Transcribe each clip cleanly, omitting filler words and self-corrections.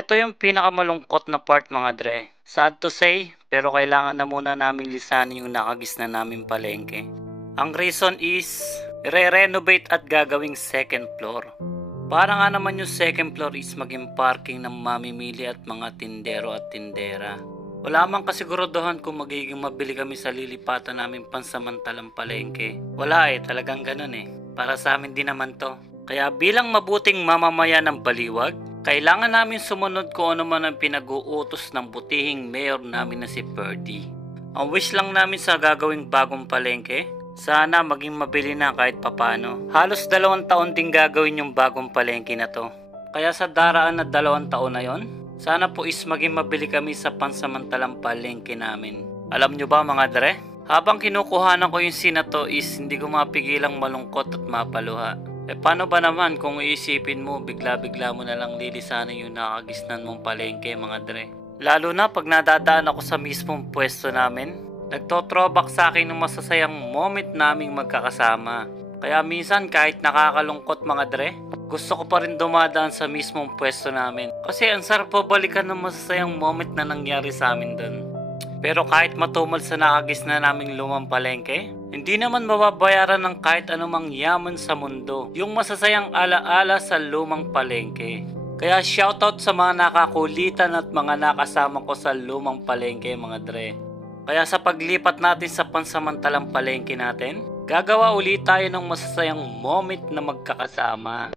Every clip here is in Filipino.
Eto yung pinakamalungkot na part mga dre. Sad to say, pero kailangan na muna namin lisanin yung nakagisna naming palengke. Ang reason is, re-renovate at gagawing second floor. Para nga naman yung second floor is maging parking ng mamimili at mga tindero at tindera. Wala mang kasiguraduhan kung magiging mabili kami sa lilipatan naming pansamantalang palengke. Wala talagang ganun Para sa amin din naman to. Kaya bilang mabuting mamamayan ng Baliwag, kailangan namin sumunod kung ano man ang pinag-uutos ng butihing mayor namin na si Ferdy. Ang wish lang namin sa gagawing bagong palengke, sana maging mabili na kahit papano. Halos 2 taon din gagawin yung bagong palengke na to. Kaya sa daraan na 2 taon na yon, sana po is maging mabili kami sa pansamantalang palengke namin. Alam nyo ba mga dre? Habang kinukuhanan ko yung scene na to is hindi ko mapigilang malungkot at mapaluha. Paano ba naman kung iisipin mo bigla-bigla mo na lang lilisanin yung nakagisnan mong palengke mga dre? Lalo na pag nadadaan ako sa mismong pwesto namin, nagto-throwback sa akin ng masasayang moment naming magkakasama. Kaya minsan kahit nakakalungkot mga dre, gusto ko pa rin dumadaan sa mismong pwesto namin. Kasi ang sarap pabalikan ng masasayang moment na nangyari sa amin doon. Pero kahit matumal sa nakagisna naming lumang palengke, hindi naman mababayaran ng kahit anumang yaman sa mundo yung masasayang alaala sa lumang palengke. Kaya shoutout sa mga nakakulitan at mga nakasama ko sa lumang palengke mga dre. Kaya sa paglipat natin sa pansamantalang palengke natin, gagawa ulit tayo ng masasayang moment na magkakasama.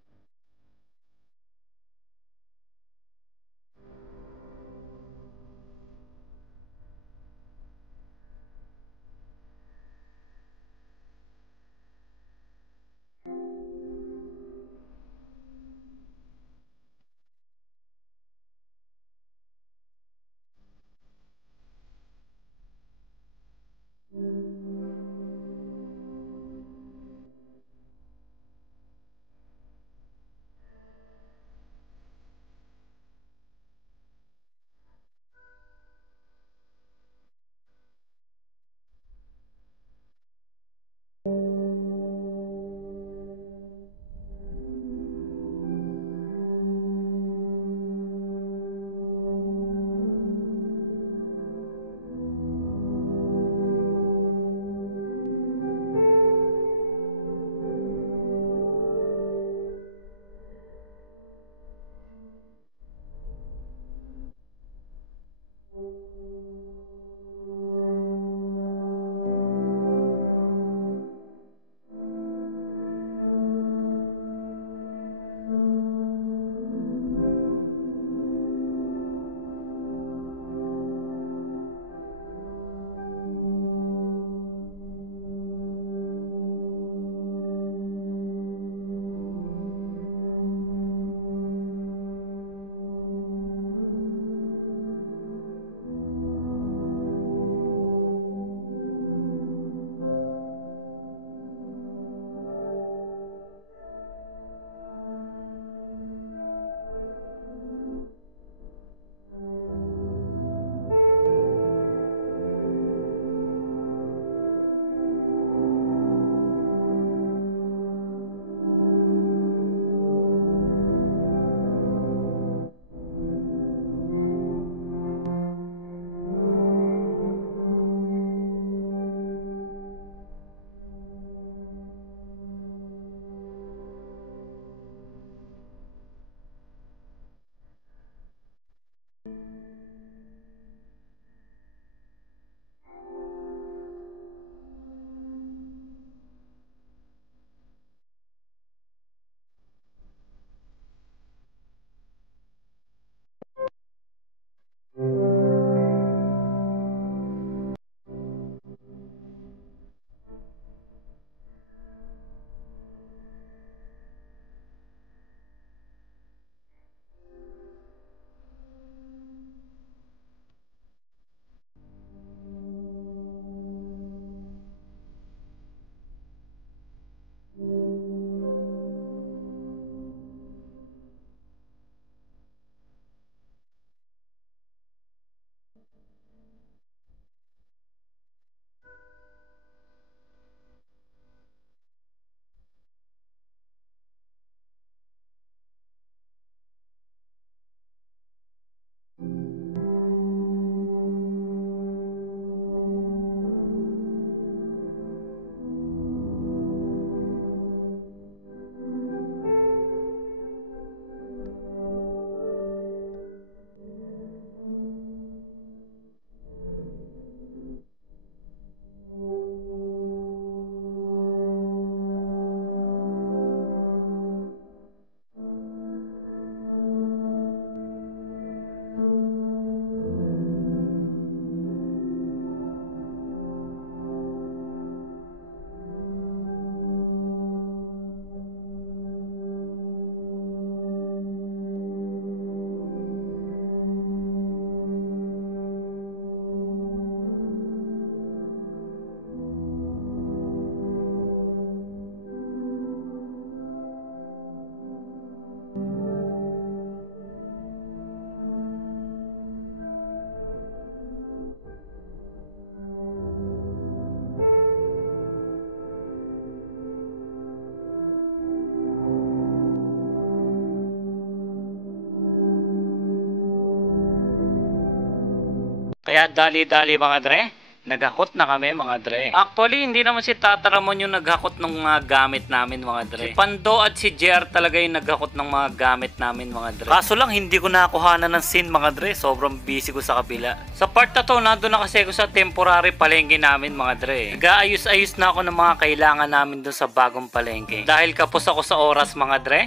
Kaya dali-dali mga dre, naghakot na kami mga dre. Actually, hindi naman si Tata Ramon yung naghakot ng mga gamit namin mga dre. Si Pando at si JR talaga yung naghakot ng mga gamit namin mga dre. Kaso lang, hindi ko nakuhanan ng scene mga dre. Sobrang busy ko sa kabila. Sa part na to, nandun na kasi ako sa temporary palengke namin mga dre. Nag-aayos-ayos na ako ng mga kailangan namin dun sa bagong palengke. Dahil kapos ako sa oras mga dre,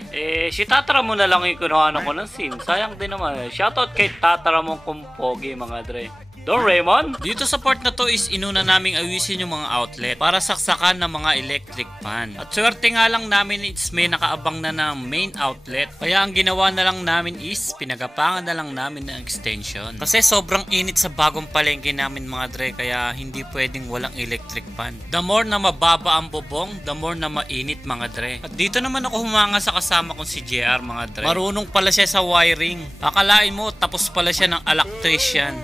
si Tata Ramon na lang yung kinuhanan ko ng scene. Sayang din naman. Shoutout kay Tata Ramon Kumpogi mga dre. Don Raymond? Dito sa part na to is inuna naming ayusin yung mga outlet para saksakan ng mga electric fan. At swerte nga lang namin is may nakaabang na ng main outlet. Kaya ang ginawa na lang namin is pinagapangan na lang namin ng extension. Kasi sobrang init sa bagong palengke namin mga dre, kaya hindi pwedeng walang electric fan. The more na mababa ang bubong, the more na mainit mga dre. At dito naman ako humanga sa kasama kong si JR mga dre. Marunong pala siya sa wiring. Akalain mo tapos pala siya ng electrician.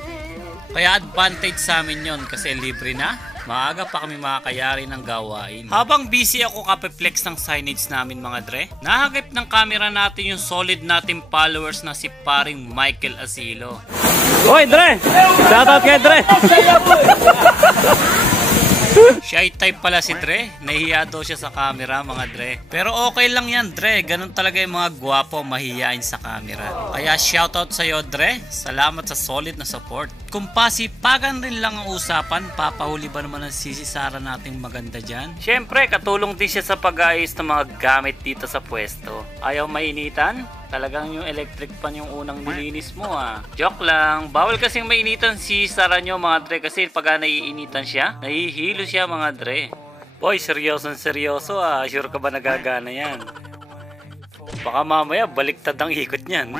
Kaya advantage sa amin yon kasi libre na. Maaga pa kami makakayari ng gawain. Habang busy ako kapiplex ng signage namin mga dre, nahagip ng camera natin yung solid nating followers na si paring Michael Asilo. Hoy Dre! Shoutout kay Dre! Shy type pala si Dre. Nahihiya daw siya sa camera mga Dre. Pero okay lang yan Dre. Ganun talaga yung mga gwapo mahihiyain sa camera. Kaya shoutout sa'yo Dre. Salamat sa solid na support. Kung pasipagan rin lang ang usapan, papahuli ba naman ang sisi Sara nating maganda dyan? Siyempre, katulong din siya sa pag-aayos ng mga gamit dito sa pwesto. Ayaw mainitan? Talagang yung electric pan yung unang nilinis mo ah. Joke lang. Bawal kasing mainitan si Sara nyo mga Dre kasi pag naiinitan siya, nahihilo siya mga Dre. Boy, seryoso ah. Sure ka ba nagagana yan? Baka mamaya baliktad ang ikot niyan.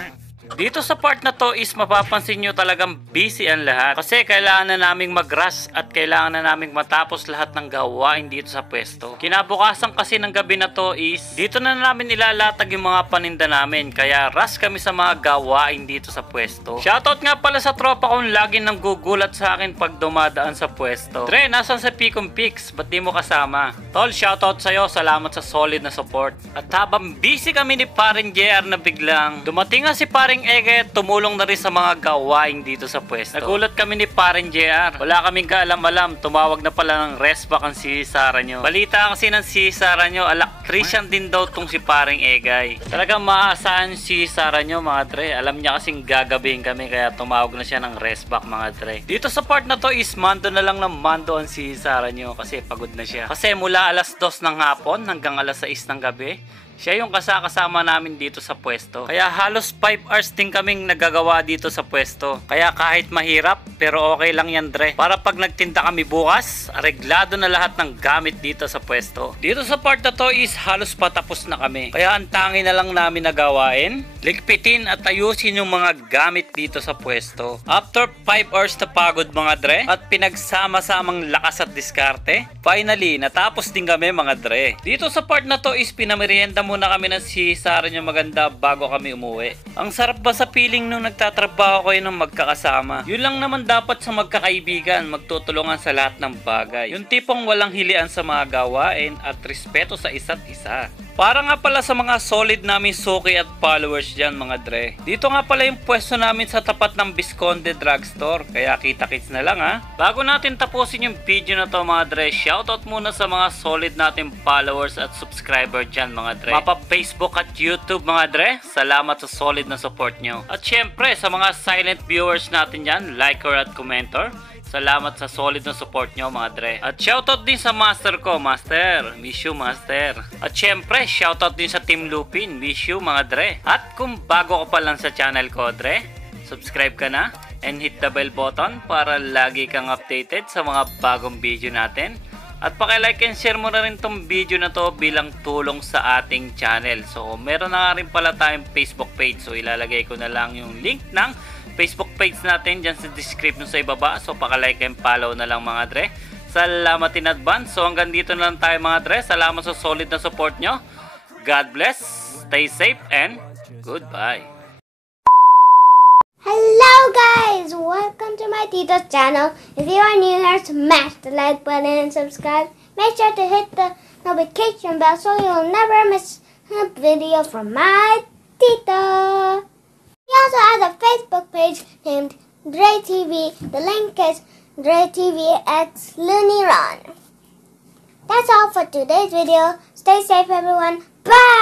Dito sa part na to is mapapansin nyo talagang busy ang lahat kasi kailangan na naming mag-rush at kailangan na naming matapos lahat ng gawain dito sa pwesto. Kinabukasan kasi ng gabi na to is dito na namin ilalatag yung mga paninda namin kaya rush kami sa mga gawain dito sa pwesto. Shoutout nga pala sa tropa kong lagi nang gugulat sa akin pag dumadaan sa pwesto. Dre, nasan sa Picom Pix? Ba't di mo kasama? Tol, shoutout sa'yo. Salamat sa solid na support. At habang busy kami ni paring JR na biglang dumating nga si paring Ege, tumulong na rin sa mga gawain dito sa pwesto. Nagulat kami ni paring JR. Wala kaming kaalam-alam. Tumawag na pala ng resback ang si Sara nyo. Balita kasi ng si Sara nyo, electrician din daw tong si paring Egay. Talagang maaasahan si Sara nyo mga Dre. Alam niya kasing gagabihin kami kaya tumawag na siya ng resback mga Dre. Dito sa part na to is mando na lang ng mando ang si Sara nyo kasi pagod na siya. Kasi mula alas 2 ng hapon hanggang alas 6 ng gabi, siya yung kasama namin dito sa pwesto. Kaya halos 5 hours din kaming nagagawa dito sa pwesto. Kaya kahit mahirap, pero okay lang yan Dre. Para pag nagtinda kami bukas, areglado na lahat ng gamit dito sa pwesto. Dito sa part na to is halos patapos na kami. Kaya ang tangi na lang namin nagawain, ligpitin at ayusin yung mga gamit dito sa pwesto. After 5 hours na pagod mga Dre, at pinagsama-samang lakas at diskarte, finally, natapos din kami mga Dre. Dito sa part na to is pinamerienda muna kami ng si Sara nyo maganda bago kami umuwi. Ang sarap ba sa feeling nung nagtatrabaho kayo ng magkakasama? Yun lang naman dapat sa magkakaibigan, magtutulungan sa lahat ng bagay. Yung tipong walang hilian sa mga gawain at respeto sa isa't isa. Para nga pala sa mga solid namin suki at followers dyan mga Dre. Dito nga pala yung pwesto namin sa tapat ng Visconde Drugstore. Kaya kita-kits na lang ha. Bago natin tapusin yung video na to mga Dre, shoutout muna sa mga solid natin followers at subscriber dyan mga Dre. Mapa Facebook at YouTube mga Dre. Salamat sa solid na support nyo. At syempre sa mga silent viewers natin dyan, liker at commenter. Salamat sa solid na support nyo mga Dre. At shoutout din sa master ko, Master. Miss you, Master. At syempre, shoutout din sa Team Lupin. Miss you mga Dre. At kung bago ka pa lang sa channel ko, Dre, subscribe ka na and hit the bell button para lagi kang updated sa mga bagong video natin. At paki-like and share mo na rin tong video na to bilang tulong sa ating channel. So, meron na nga rin pala tayong Facebook page. So, ilalagay ko na lang yung link ng Facebook page natin dyan sa description sa ibaba. So, paki-like and follow na lang mga Dre. Salamat in advance. So, hanggang dito na lang tayo mga Dre. Salamat sa solid na support nyo. God bless. Stay safe and goodbye. Hello guys! Welcome to my Tito's channel. If you are new here, smash the like button and subscribe. Make sure to hit the notification bell so you'll never miss a video from my Tito. We also have a Facebook page named Dre TV. The link is Dre TV X Looney Run. That's all for today's video. Stay safe, everyone. Bye!